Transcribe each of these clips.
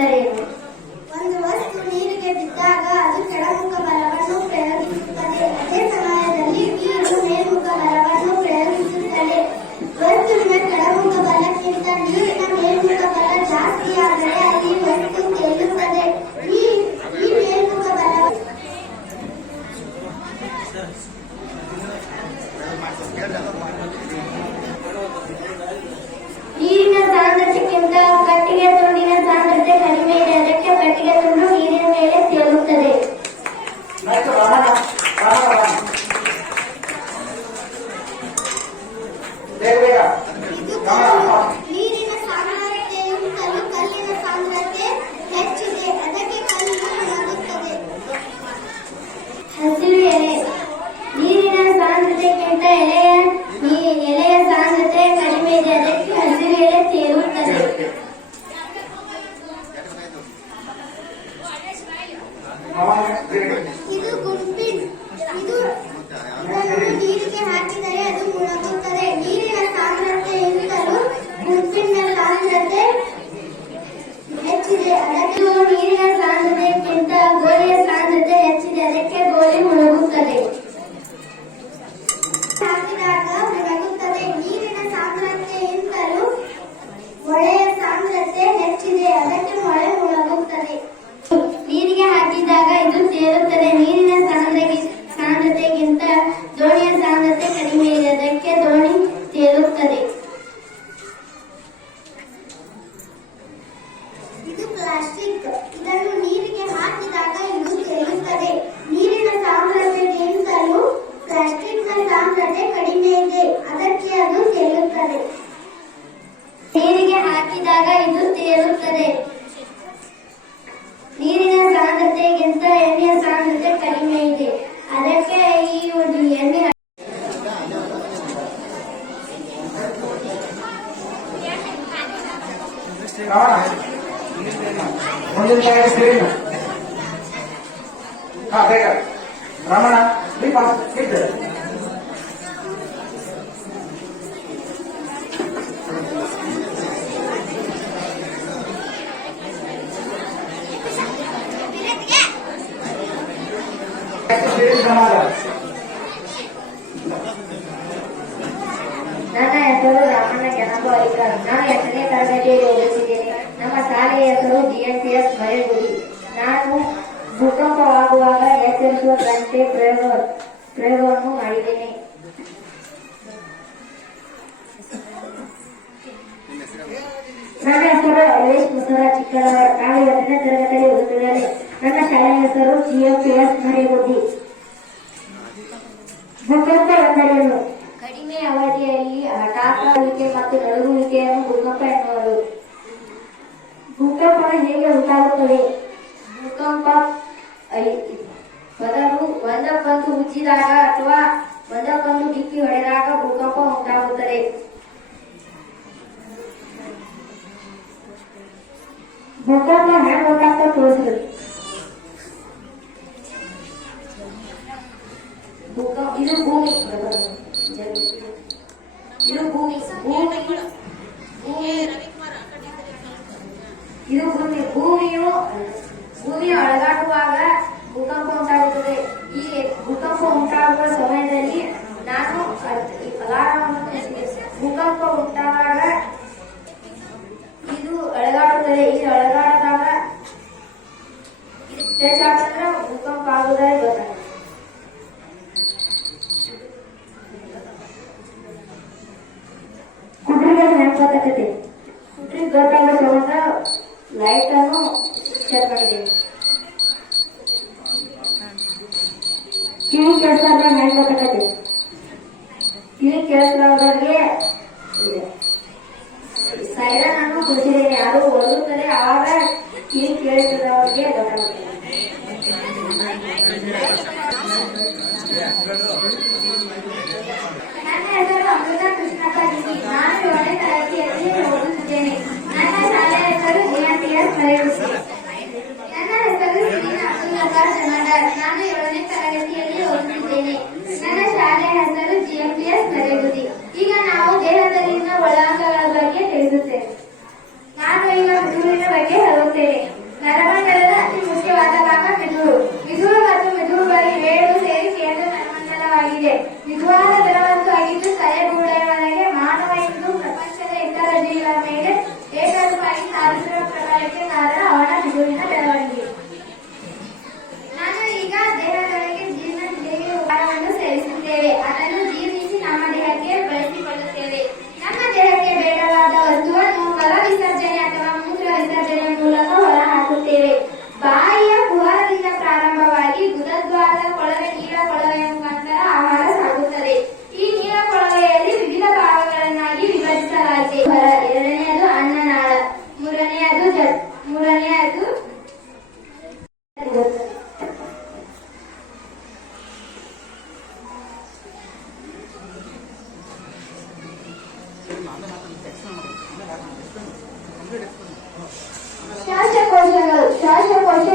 ಎಂದರೇನು? ಒಂದು ವಸ್ತು ನೀರಿಗೆ ಬಿದ್ದಾಗ ಅದು ಕೆಳಮುಖ ಬಲವನ್ನು ಪ್ರಯೋಗಿಸುತ್ತದೆ. ಅದೇ ಸಮಯದಲ್ಲಿ ನೀರು ಮೇಲ್ಮುಖ ಬಲವನ್ನು ಪ್ರಯೋಗಿಸುತ್ತದೆ. ವಸ್ತುವಿನ ಕೆಳಮುಖ ಬಲಕ್ಕಿಂತ ನೀರಿನ ಮೇಲ್ಮುಖ ಬಲ ಜಾಸ್ತಿಯಾದರೆ ಅಲ್ಲಿ ವಸ್ತು ತೇಲುತ್ತದೆ. ಈ ಮೇಲ್ಮುಖ ಬಲ ನೀರಿನ ಸಾಂದ್ರತೆಗಿಂತ ಕಟ್ಟಿಗೆ ತುಂಡಿನ ಸಾಂದ್ರತೆ ಕಡಿಮೆ ಇದೆ. ಅದಕ್ಕೆ ಕಟ್ಟಿಗೆ ತುಂಡು ನೀರಿನ ಮೇಲೆ ತೇಲುತ್ತದೆ. ನೀರಿನ ಸಾಂದ್ರತೆಗಿಂತಲೂ ಕಲ್ಲಿನ ಸಾಂದ್ರತೆ ಹೆಚ್ಚಿದೆ. ಅದಕ್ಕೆ ಕಲ್ಲು ಮುಳುಗುತ್ತದೆ. ಹಸಿರು ಎಲೆ. ನೀರಿನ ಸಾಂದ್ರತೆಗಿಂತ ಎಲೆಯ ಸಾಂದ್ರತೆ ಕಡಿಮೆ ಇದೆ. ಅದಕ್ಕೆ ಹಸಿರು ಎಲೆ ತೇಲುತ್ತದೆ. ಇದು ಗುಂಪಿನ್. ಇದನ್ನು ನೀರಿಗೆ ಹಾಕಿದರೆ ಅದು ಮುಳುಗುತ್ತದೆ. ನೀರಿನ ಸಾಂದ್ರತೆಗಿಂತಲೂ ಗುಂಪಿನ ಸಾಂದ್ರತೆ ಹೆಚ್ಚಿದೆ. ಅದಕ್ಕೆ ನೀರಿನ ಸಾಂದ್ರತೆಗಿಂತ ಗೋಲಿಯ ಸಾಂದ್ರತೆ ಹೆಚ್ಚಿದೆ. ಅದಕ್ಕೆ ಗೋಲಿ ಮುಳುಗುತ್ತದೆ. ಹಾಕಿದಾಗ ಮುಳುಗುತ್ತದೆ. ನೀರಿನ ಸಾಂದ್ರತೆಗಿಂತಲೂ ಮೊಳೆಯ ಸಾಂದ್ರತೆ ಹೆಚ್ಚಿದೆ. ಅದಕ್ಕೆ ಮೊಳೆ ಮುಳುಗುತ್ತದೆ. ನೀರಿಗೆ ಹಾಕಿದಾಗ ಇದು ತೇಲುತ್ತದೆ. ನೀರಿನ ಸಾಂದ್ರತೆಗಿಂತ ದೋಣಿಯ ಸಾಂದ್ರತೆ ಕಡಿಮೆ ಇದೆ. ಅದಕ್ಕೆ ದೋಣಿ ತೇಲುತ್ತದೆ. ಇದು ಪ್ಲಾಸ್ಟಿಕ್. ಇದನ್ನು ನೀರಿಗೆ ಹಾಕಿದಾಗ ಇದು ತೇಲುತ್ತದೆ. ನೀರಿನ ಸಾಂದ್ರತೆಗಿಂತಲೂ ಪ್ಲಾಸ್ಟಿಕ್ನ ಸಾಂದ್ರತೆ ಕಡಿಮೆ ಇದೆ. ಅದಕ್ಕೆ ಅದು ತೇಲುತ್ತದೆ. ನೀರಿಗೆ ಹಾಕಿದಾಗ ಇದು ತೇಲುತ್ತದೆ. ನೀರಿನ ಸಾಂದ್ರತೆಗಿಂತ ಎಣ್ಣೆಯ ಸಾಂದ್ರತೆ ಕಡಿಮೆ ಇದೆ. ಅದಕ್ಕೆ ಈ ಒಂದು ಎಣ್ಣೆ ರಮಣ ನನ್ನ ಹೆಸರು ರಾಮಣ್ಣ ಜನಪಾಲಿಕರ್. ನಾನು 8ನೇ ತರಗತಿಯಲ್ಲಿ ಓದುತ್ತಿದ್ದೇನೆ. ನಮ್ಮ ಶಾಲೆಯ ಹೆಸರು GMPS ಮರೇಗುಡಿ. ನಾನು ಭೂಕಂಪವಾಗುವಾಗ ಎಚ್ಚರಿಸುವ ಗಂಟೆ ಪ್ರಯೋಗವನ್ನು ಮಾಡಿದ್ದೇನೆ. ನನ್ನ ಹೆಸರು ಅಲ್ವೇಶ್ ಮುಸರ ಚಿಕ್ಕಡವರ್. ನಾನು 8ನೇ ತರಗತಿಯಲ್ಲಿ ಓದುತ್ತಿದ್ದೇನೆ. ನನ್ನ ಶಾಲೆಯ ಹೆಸರು GMPS ಮರೇಗುಡಿ. ಭೂಕಂಪ ಎಂದರೇನು? ಕಡಿಮೆ ಅವಧಿಯಲ್ಲಿ ಹಠಾತ್ತುವಿಕೆ ಮತ್ತು ನಡುಗುವಿಕೆಯನ್ನು ಭೂಕಂಪ ಎನ್ನುವರು. ಭೂಕಂಪ ಹೇಗೆ ಉಂಟಾಗುತ್ತದೆ? ಭೂಕಂಪ ಪದರು ಒಂದಕ್ಕೊಂದು ಉಜ್ಜಿದಾಗ ಅಥವಾ ಒಂದಕ್ಕೊಂದು ಡಿಕ್ಕಿ ಹೊಡೆದಾಗ ಭೂಕಂಪ ಉಂಟಾಗುತ್ತದೆ. ಭೂಕಂಪ ಹೆಂಗೆ ಉಂಟಾಗ್ತದೆ ತೋರಿಸ್ರಿ. ಇದು ಭೂಮಿ. ಇದು ಭೂಮಿಯು ಅಳಗಾಡುವಾಗ ಭೂಕಂಪ ಉಂಟಾಗುತ್ತದೆ. ಈ ಭೂಕಂಪ ಉಂಟಾಗುವ ಸಮಯದಲ್ಲಿ ನಾನು ಅಲಾರವನ್ನು ಭೂಕಂಪ ಉಂಟಾದಾಗ ಇದು ಅಳಗಾಡುತ್ತದೆ. ಈ ಅಳಗಾಡಿದಾಗ ಹೆಚ್ಚಾದ್ರೆ ಭೂಕಂಪ ಆಗುವುದೇ ಗೊತ್ತಾಗುತ್ತೆ. ಗೊತ್ತಾಗತ್ತೆ. ಕುಟ್ರಿ ಗೊತ್ತಾಗೋ ಸಂಬಂಧ ಲೈಟ್ ಅನ್ನು ಚೆಕ್ ಮಾಡಿದ್ದೀವಿ. ಕಿವಿ ಕೇಳಿಸ್ದಾಗ ಹೆಂಗ್ ಗೊತ್ತಾಗತ್ತೆ? ಕಿವಿ ಕೇಳಿಸ್ದವ್ರಿಗೆ ಸೈರನ್ ಅನ್ನು ಕುಡಿಸಿದ್ದೇನೆ. ಅದು ಒದಗುತ್ತದೆ. ಆವಾಗ ಕಿವಿ ಕೇಳಿಸಿದವ್ರಿಗೆ ಗೊತ್ತಾಗುತ್ತೆ. ನನ್ನ ಹೆಸರು ಅಮೃತ ಕೃಷ್ಣಪ್ಪ ಜಿಗಿ. ನಾನು 7ನೇ ತರಗತಿಯಲ್ಲಿ ಓದುತ್ತಿದ್ದೇನೆ. ನನ್ನ ಶಾಲೆಯ ಹೆಸರು GMPS ಮರೇಗುಡಿ. ನನ್ನ ಹೆಸರು ಸಿರಿನ್ ಅಬ್ದುಲ್ಲಾ ಜಮಾದಾರ್. ನಾನು 7ನೇ ತರಗತಿಯಲ್ಲಿ ಓದುತ್ತಿದ್ದೇನೆ. ನನ್ನ ಶಾಲೆಯ ಹೆಸರು GMPS ಮರೇಗುಡಿ. ಈಗ ನಾವು ದೇಹದಲ್ಲಿನ ಒಳಾಂಗಗಳ ಬಗ್ಗೆ ತಿಳಿಸುತ್ತೇವೆ. ನಾನು ಈಗ ಮೆದುಳಿನ ಬಗ್ಗೆ ಹೇಳುತ್ತೇನೆ. ನರಮಂಡಲದ ಅತಿ ಮುಖ್ಯವಾದ ಭಾಗ ಮಿದುಳು. ಮಿದುಳು ಮತ್ತು ಮಿದುಳುಗಳು ಇವೆರಡೂ ಸೇರಿ ಕೇಂದ್ರ ನರಮಂಡಲವಾಗಿದೆ. ಮಿದುಳಾದ ದ್ರವವಸ್ತು ಆಗಿದ್ದು ತಲೆಬುರುಡೆಯವರೆಗೆ ಮಾನವ ಎಂದು ಪ್ರಪಂಚದ ಇತರ ಜೀವಿಗಳ ಮೇಲೆ ಏಕರೂಪವಾಗಿ ಸಾಧಿಸಿರುವ ಪ್ರಕಾರಕ್ಕೆ ಕಾರಣ ಅವನ ಮಿದುಳಿನ ಬೆಳವಣಿಗೆ. ನಾನು ಈಗ ದೇಹದೊಳಗೆ ಜೀರ್ಣಕ್ರಿಯೆಗೆ ಆಹಾರವನ್ನು ಸೇವಿಸುತ್ತೇವೆ. ಅದನ್ನು ಜೀರ್ಣಿಸಿ ನಮ್ಮ ದೇಹಕ್ಕೆ ಬಳಸಿಕೊಳ್ಳುತ್ತೇವೆ. ನಮ್ಮ ದೇಹಕ್ಕೆ ಬೇಡವಾದ ವಸ್ತುವನ್ನು ಮಲ ವಿಸರ್ಜನೆ ಅಥವಾ ಮೂತ್ರ ವಿಸರ್ಜನೆ ಮೂಲಕ ಹೊರಹಾಕುತ್ತೇವೆ. ಬಾಯಿಯ ಕುಹರದಿಂದ ಪ್ರಾರಂಭವಾಗಿ ಗುದದ್ವಾರದ ಕೊಳವೆ ನೀಳ ಕೊಳವೆಯ ಮುಖಾಂತರ ಆಹಾರ ಸಾಗುತ್ತದೆ. ಈ ನೀಳ ಕೊಳವೆಯಲ್ಲಿ ವಿವಿಧ ಭಾಗಗಳನ್ನಾಗಿ ವಿಭಜಿಸಲಾಗಿದೆ. ಎರಡನೆಯದು ಅನ್ನನಾಳ, ಮೂರನೆಯದು ಶ್ವಾಸಕೋಶಗಳು. ಶ್ವಾಸಕೋಶ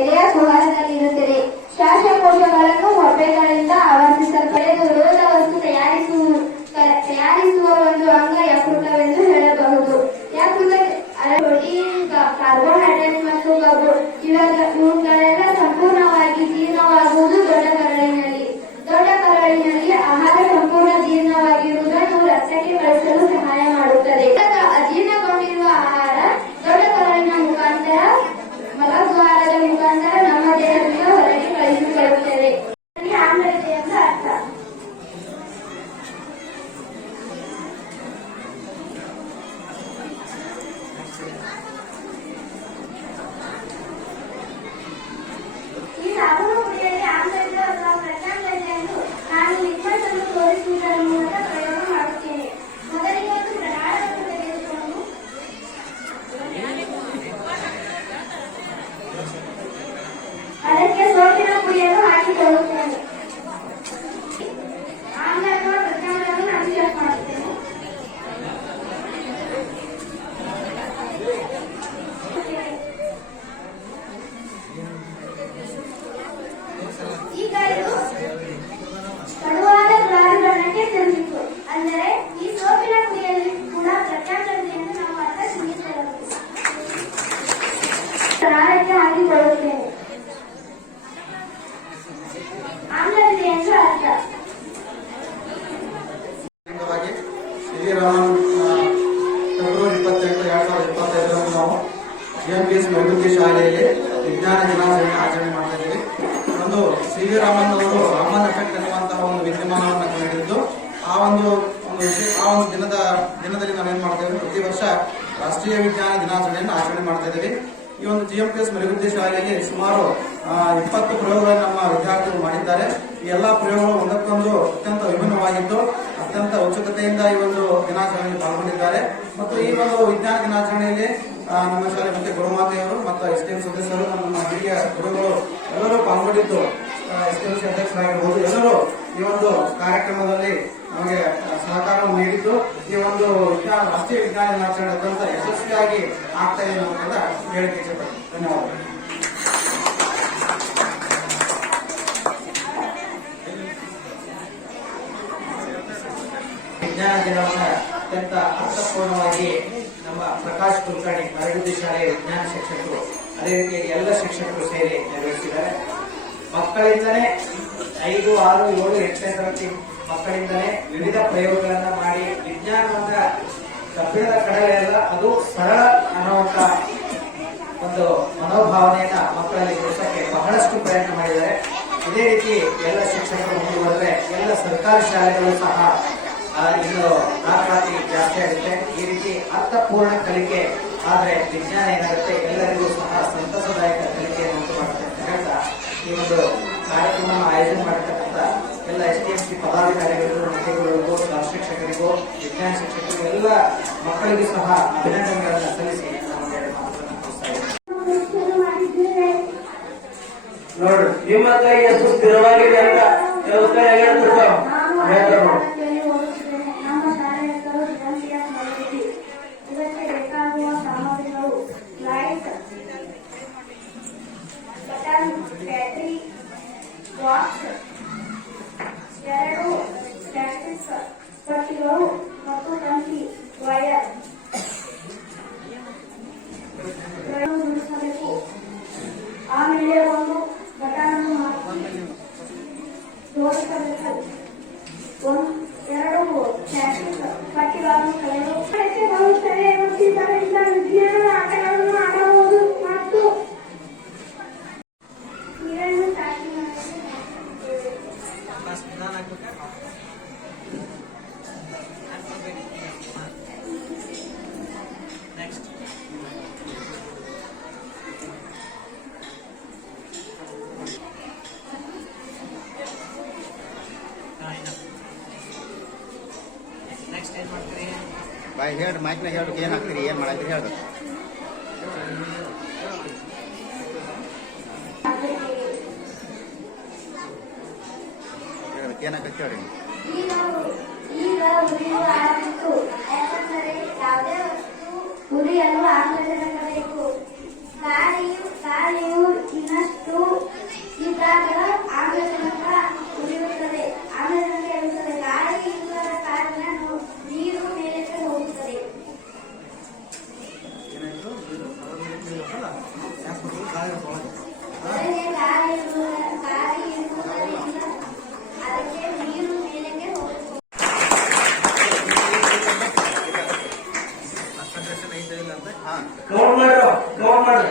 ಎದೆಯ ಕುಹರದಲ್ಲಿರುತ್ತದೆ. ಶ್ವಾಸಕೋಶಗಳನ್ನು ಹೊಬ್ಬೆಗಳಿಂದ ಆವರಿಸಲ್ಪಟ್ಟು ರೋಧ ವಸ್ತು ತಯಾರಿಸುವ ಒಂದು ಅಂಗ ಯಕೃತವೆಂದು ಹೇಳಬಹುದು. ಯಕೃತ ಪ್ರೋಟೀನ್, ಕಾರ್ಬೋಹೈಡ್ರೇಟ್ ಮತ್ತು ಕೊಬ್ಬು ಇವುಗಳೆಲ್ಲ ಸಂಪೂರ್ಣವಾಗಿ ಜೀರ್ಣವಾಗುವುದು ದೊಡ್ಡ ಕರಳಿನಲ್ಲಿ. ದೊಡ್ಡ ಕರಳಿನಲ್ಲಿ ಆಹಾರ ಸಂಪೂರ್ಣ ಜೀರ್ಣವಾಗಿರುವುದನ್ನು ರಕ್ತಕ್ಕೆ ಕಳಿಸಲು ಸಹಾಯ ಮಾಡುತ್ತದೆ. ಅಜೀರ್ಣಗೊಂಡಿರುವ ಆಹಾರ ದೊಡ್ಡ ಕರಳಿನ ಮುಖಾಂತರ ಮಲದ್ವಾರದ ಮುಖಾಂತರ ನಮ್ಮ ದೇಹದಿಂದ ಹೊರಗೆ ಕಳಿಸಿಕೊಳ್ಳುತ್ತದೆ. ಆಮ್ಲತೆ ಎಂಬ ಅರ್ಥ. ಈ ಸಾಬೂನು ಪುಡಿಯಲ್ಲಿ ಆಮ್ಲತೆ ಅಥವಾ ಪ್ರತ್ಯಾಮ್ಲತೆಯನ್ನು ನಾನು ಲಿಟ್ಮಸ್ ಅನ್ನು ತೋರಿಸುವುದರ ಮೂಲಕ ಪ್ರಯೋಗ ಮಾಡುತ್ತೇನೆ. ಮೊದಲಿಗೆ ಒಂದು ಪ್ರಮಾಣವನ್ನು ತೆಗೆದುಕೊಂಡು ಅದಕ್ಕೆ ಸೋಪಿನ ಪುಡಿಯನ್ನು ಹಾಕಿಕೊಳ್ಳುತ್ತೇನೆ. ಆಮ್ಲ ಅಥವಾ ಪ್ರತ್ಯಾಮ್ಲವನ್ನು ನಾನು ಚೆಕ್ ಮಾಡುತ್ತೇನೆ. ಈಗ ಇದು ಕಡುವಾದ ಗುಲಾಬಿ ಬಣ್ಣಕ್ಕೆ ತಿರುಗಿತು. ಅಂದರೆ ಈ ಸೋಪಿನ ಪುಡಿಯಲ್ಲಿ ಕೂಡ ಪ್ರತ್ಯಾಮ್ಲತೆಯನ್ನು ನಾವು ಅರ್ಥ ತಿಳಿಸಿಕೊಳ್ಳಬಹುದು. ಆಹಾರಕ್ಕೆ ಹಾಕಿಕೊಳ್ಳುತ್ತೇನೆ. ಆಮ್ಲತೆ ಎಂದು ಅರ್ಥ. ಶ್ರೀರಾಮನ್ ಫೆಬ್ರವರಿ 28, 2025 ನಾವು JMPS ವೈದ್ಯಕೀಯ ಶಾಲೆಯಲ್ಲಿ ವಿಜ್ಞಾನ ದಿನಾಚರಣೆ ಆಚರಣೆ ಮಾಡ್ತಾ ಇದ್ದೀವಿ. ಒಂದು ಸಿ ವಿ ರಾಮನ್ ಅವರು ರಾಮನ್ ಎಫೆಕ್ಟ್ ಅನ್ನುವಂತಹ ಒಂದು ವಿದ್ಯಮಾನವನ್ನು ಕಂಡುಹಿಡಿದು ಆ ಒಂದು ದಿನದಲ್ಲಿ ನಾವೇನ್ ಮಾಡ್ತೇವೆ, ಪ್ರತಿ ವರ್ಷ ರಾಷ್ಟ್ರೀಯ ವಿಜ್ಞಾನ ದಿನಾಚರಣೆಯನ್ನು ಆಚರಣೆ ಮಾಡ್ತಾ ಇದ್ದೀವಿ. ಈ ಒಂದು JMPS ಮರಿಗುದ್ದಿ ಶಾಲೆಯಲ್ಲಿ ಸುಮಾರು 20 ಪ್ರಯೋಗಗಳನ್ನು ನಮ್ಮ ವಿದ್ಯಾರ್ಥಿಗಳು ಮಾಡಿದ್ದಾರೆ. ಈ ಎಲ್ಲಾ ಪ್ರಯೋಗಗಳು ಒಂದಕ್ಕೊಂದು ಅತ್ಯಂತ ವಿಭಿನ್ನವಾಗಿದ್ದು ಅತ್ಯಂತ ಉತ್ಸುಕತೆಯಿಂದ ಈ ಒಂದು ದಿನಾಚರಣೆಯಲ್ಲಿ ಪಾಲ್ಗೊಂಡಿದ್ದಾರೆ. ಮತ್ತು ಈ ಒಂದು ವಿಜ್ಞಾನ ದಿನಾಚರಣೆಯಲ್ಲಿ ನಮ್ಮ ಶಾಲೆ ಮತ್ತೆ ಗುರುಮಾತೆಯವರು ಮತ್ತು STM ಸದಸ್ಯರು, ನಮ್ಮ ಹಿರಿಯ ಗುರುಗಳು ಎಲ್ಲರೂ ಪಾಲ್ಗೊಂಡಿದ್ದು, STMC ಅಧ್ಯಕ್ಷರಾಗಿರ್ಬೋದು, ಎಲ್ಲರೂ ಈ ಒಂದು ಕಾರ್ಯಕ್ರಮದಲ್ಲಿ ನಮಗೆ ಸಹಕಾರವನ್ನು ನೀಡಿದ್ದು ಈ ಒಂದು ರಾಷ್ಟ್ರೀಯ ವಿಜ್ಞಾನ ದಿನಾಚರಣೆ ಅತ್ಯಂತ ಯಶಸ್ವಿಯಾಗಿ ಆಗ್ತಾ ಇದೆ ಅಂತ ಹೇಳಿಕೆ ಇಷ್ಟಪಡ್ತೀನಿ. ಧನ್ಯವಾದಗಳು. ವಿಜ್ಞಾನ ದಿನವನ್ನು ಅತ್ಯಂತ ಅರ್ಥಪೂರ್ಣವಾಗಿ ನಮ್ಮ ಪ್ರಕಾಶ್ ಕುಲಕರ್ಣಿ ಮರಗುದ್ದಿ ಶಾಲೆಯ ವಿಜ್ಞಾನ ಶಿಕ್ಷಕರು, ಅದೇ ರೀತಿ ಎಲ್ಲ ಶಿಕ್ಷಕರು ಸೇರಿ ನಿರ್ವಹಿಸಿದ್ದಾರೆ. ಮಕ್ಕಳಿಂದನೇ 5, 6, 7, 8ನೇ ತರಗತಿ ಮಕ್ಕಳಿಂದಲೇ ವಿವಿಧ ಪ್ರಯೋಗಗಳನ್ನ ಮಾಡಿ ವಿಜ್ಞಾನವನ್ನ ಕಬ್ಬಿಣದ ಕಡಲೆ ಅಲ್ಲ, ಅದು ಸರಳ ಅನ್ನುವಂತ ಒಂದು ಮನೋಭಾವನೆಯನ್ನ ಮಕ್ಕಳಲ್ಲಿ ಬೆಳೆಸಕ್ಕೆ ಬಹಳಷ್ಟು ಪ್ರಯತ್ನ ಮಾಡಿದ್ದಾರೆ. ಇದೇ ರೀತಿ ಎಲ್ಲ ಶಿಕ್ಷಕರು ಮುಂದುವರೆದ್ರೆ ಎಲ್ಲ ಸರ್ಕಾರಿ ಶಾಲೆಗಳು ಸಹ ಇನ್ನು ದಾಖಲಾತಿ ಜಾಸ್ತಿ ಆಗುತ್ತೆ. ಈ ರೀತಿ ಅರ್ಥಪೂರ್ಣ ಕಲಿಕೆ ಆದ್ರೆ ವಿಜ್ಞಾನ ಏನಾಗುತ್ತೆ, ಎಲ್ಲರಿಗೂ ಸಹ ಸಂತಸದಾಯಕ ಕಲಿಕೆಯನ್ನು ಉಂಟು ಮಾಡುತ್ತೆ ಅಂತ ಹೇಳ್ತಾ ಈ ಒಂದು ಕಾರ್ಯಕ್ರಮ ಆಯೋಜನೆ ಮಾಡಿರ್ತಕ್ಕಂಥ ಎಲ್ಲ STMC ಪದಾಧಿಕಾರಿಗಳಿಗೂ, ಮಂತ್ರಿಗಳಿಗೂ, ಶಿಕ್ಷಕರಿಗೂ, ವಿಜ್ಞಾನ ಶಿಕ್ಷಕರಿಗೂ, ಎಲ್ಲ ಮಕ್ಕಳಿಗೂ ಸಹ ಅಭಿನಂದನೆಗಳನ್ನು ಸಲ್ಲಿಸಿ ನಾವೊಂದೆರಡು ಮಾತುಗಳನ್ನು ತಿಳಿಸ್ತಾ ಇದ್ದೀವಿ. ನೋಡ್ರಿ ನಿಮ್ಮ ಕೈ ಎಷ್ಟು ಸ್ಥಿರವಾಗಿದೆ ಅಂತ ಕೆಲವು ಕೈ ಹೇಳ್ತಾರೆ. ನಮ್ಮ ಶಾಲೆ ಹೆಸರು JMPS ಮರಗುದ್ದಿ. ಇದಕ್ಕೆ ಬೇಕಾಗುವ ಸಾಮಗ್ರಿಗಳು light, button, battery, box, 2 plastic ಪಟ್ಟಿಗಳು ಮತ್ತು ತಂತಿ, ವೈರ್ ನುಡಿಸಬೇಕು. ಹೇಳ್ರಿ ಮೈಕ್ನಾಗ ಹೇಳ್ರಿ ಏನು ಹಾಕ್ತೀರಿ ಏನು ಮಾಡಾಕ್ತೀರಿ ಹೇಳ್ಬೇಕು ಹೇಳ್ಬೇಕು ಏನಾಕೈತಿ ಹೇಳ್ರಿ ಈಗ ಉರಿಯುವ ಆಗಿತ್ತು ಯಾಕಂದರೆ ಯಾವುದೇ ವಸ್ತು ಉರಿಯಲು ಆಮ್ಲಜನಕ ಗಾಳಿಯು ಇನ್ನಷ್ಟು ಇದ್ದಾಗ ಆಮ್ಲಜನಕ ಉರಿಯುತ್ತದೆ ಆಮ್ಲಜನಕ ಇರುತ್ತದೆ ಗಾಳಿ ಇಲ್ಲದ ಕಾರಣ ನೀರು ಮೇಲಕ್ಕೆ ಹೋಗುತ್ತದೆ ಹೊರಗೆ ಗಾಳಿ ಇರುವುದರಿಂದ ಅದಕ್ಕೆ ನೀರು ಮೇಲಕ್ಕೆ ಹೋಗುತ್ತದೆ ಹಾಂ ಕೌಂಟ್ ಮಾಡ್ರಿ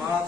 ಭಾಳ